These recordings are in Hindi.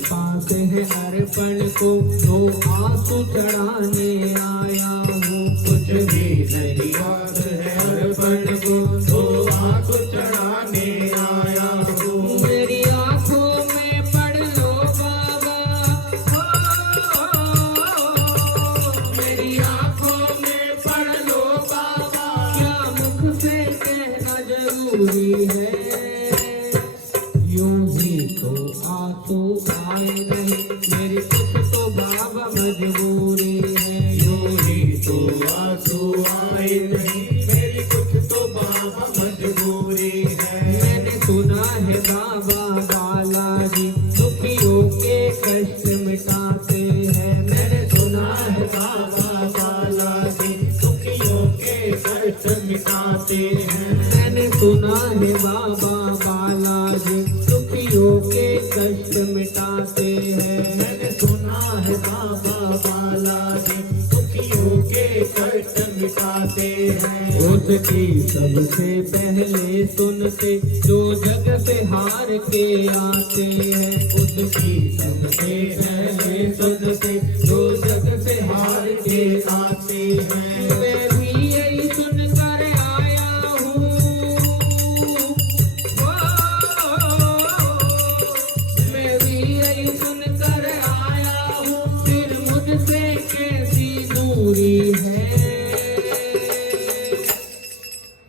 पास है अर्पण को तो आंसू चढ़ाने आया हूँ। कुछ भी नहीं याद है अर्पण को तो आंसू चढ़ाने आया हूँ। मेरी आंखों में पढ़ लो बाबा, मेरी आंखों में पढ़ लो बाबा, क्या मुख से कहना जरूरी है। यूं ही तो आंसू आए नहीं, मेरी कुछ तो बाबा मजबूरी है। यूं ही तो आंसू आए नहीं, मेरी कुछ तो बाबा मजबूरी है। मैंने सुना है बाबा बालाजी दुखियों के कष्ट मिटाते हैं। मैंने सुना है बाबा बालाजी दुखियों के कष्ट मिटाते हैं। मैंने सुना है बाबा बालाजी दुखियों के कष्ट मिटाते हैं। मैंने सुना है बाबा बालाजी दुखियों के कष्ट मिटाते हैं। उसकी सबसे पहले सुनते जो जग से हार के आते हैं। उसकी सबसे पहले सुनते जो जग से हार के आते हैं। मैं भी यही सुनकर आया हूँ, मैं भी यही सुनकर आया हूँ। फिर मुझसे कैसी दूरी है।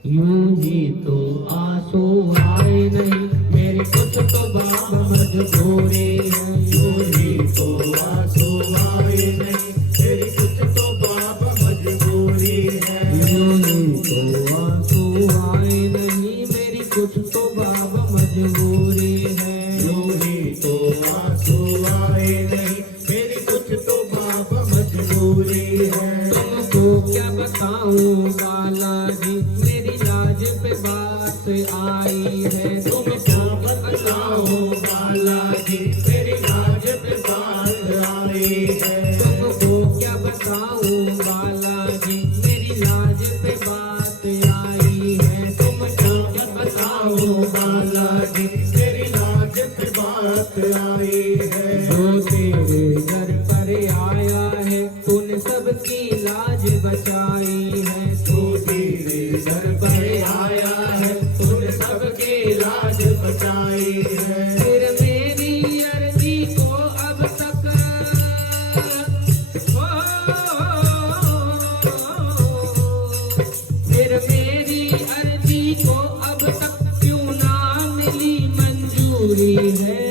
यूं ही तो आंसू आए नहीं, मेरी कुछ तो बाबा मजबूरी है। यूं ही तो आंसू आए नहीं, मेरी कुछ तो बाबा मजबूरी है। यूं ही तो आंसू आए नहीं, मेरी कुछ तो बाबा मजबूरी है। यूं ही तो आंसू आए नहीं, मेरी कुछ तो बाबा मजबूरी है। तुमको क्या बताऊं बालाजी, मेरी लाज पे बात आई है। तुम क्या बताओ बालाजी, मेरी लाज पे बात आई है। तुमको क्या बताऊं बालाजी, मेरी लाज पे बात आई है। तुम क्या बताओ बालाजी, मेरी लाज पे बात आई है। जो तेरे घर पर आया है, तूने सबकी लाज बचाई है। तू तेरे घर पर आया है, तूने सबकी लाज बचाई है। फिर मेरी अर्जी को अब तक फिर मेरी अर्जी को अब तक क्यों ना मिली मंजूरी है।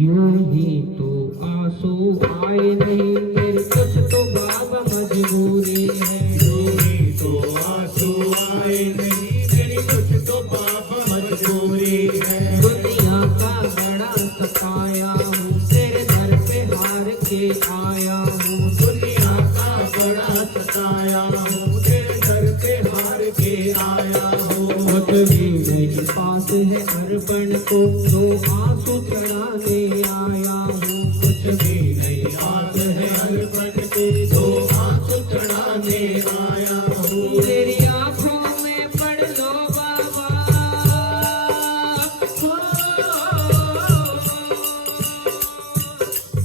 यूं ही तो आंसू आए नहीं, मेरी कुछ तो बाबा मजबूरी है। यूं ही तो आंसू आए नहीं, मेरी कुछ तो बाबा मजबूरी है। दुनिया का बड़ा सताया हूँ, तेरे दर पे हार के आया हूँ। दुनिया का बड़ा सताया हूँ, तेरे घर पे हार के आया हूँ। वक्त भी मेरे पास है अर्पण को तो आंसू चढ़ाने आया हूँ। कुछ भी नहीं याद है अर्पण को तो आंसू चढ़ाने आया हूँ। तेरी आंखों में पढ़ लो बाबा,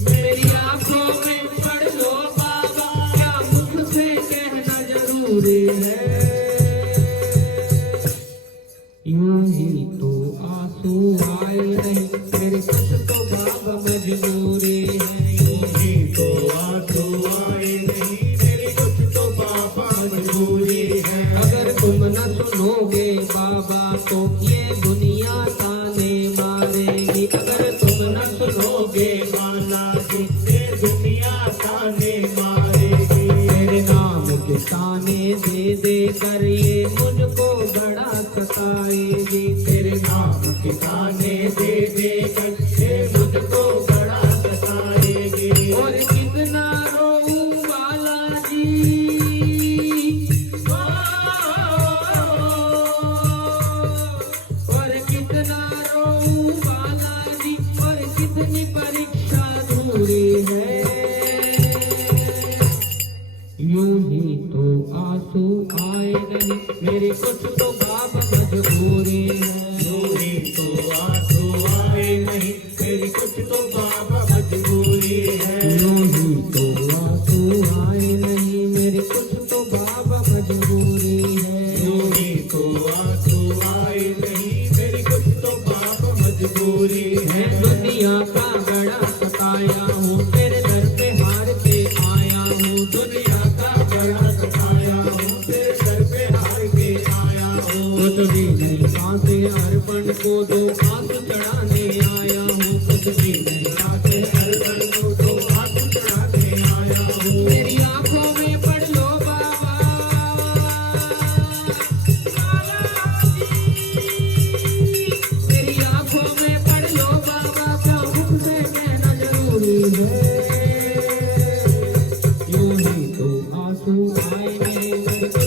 मेरी आंखों में पढ़ लो बाबा, क्या मुख से कहना जरूरी है। यूं ही तो आंसू आए नहीं, मेरी कुछ तो बाबा मजबूरी है। यूं ही तो आंसू आए नहीं, मेरी कुछ तो बाबा मजबूरी है। अगर तुम न सुनोगे बाबा तो ये दुनिया ताने मारेगी। अगर तुम न सुनोगे बालाजी, ये दुनिया ताने मारेगी। मेरे नाम के ताने दे दे कर ये मुझको बड़ा सताएगी। तेरे नाम के ताने दे दे कर ये मुझको बड़ा सताएगी। और कितना रोऊं बालाजी, और कितना रोऊं बालाजी, और कितनी परीक्षा दूरी है। यूं ही तो आंसू आए नहीं, मेरी कुछ तो बाबा मजबूरी है। यूं ही तो आंसू आए जरूरी मैं है। दुनिया का बड़ा सताया हूँ तेरे दर पे हार के आया हूँ दुनिया का बड़ा सताया हूँ तेरे दर पे हार के आया हूँ। कुछ भी नहीं आते अर्पण को दो हाथ चढ़ाने आया हूँ कुछ भी नहीं आते अर्पण को तो हाथ चढ़ाने आया हूँ। मेरी आंखों में पढ़ लो बाबा मेरी आंखों में पढ़ लो बाबा क्या मुझसे कहना जरूरी है यूं ही तो आंसू आए मेरे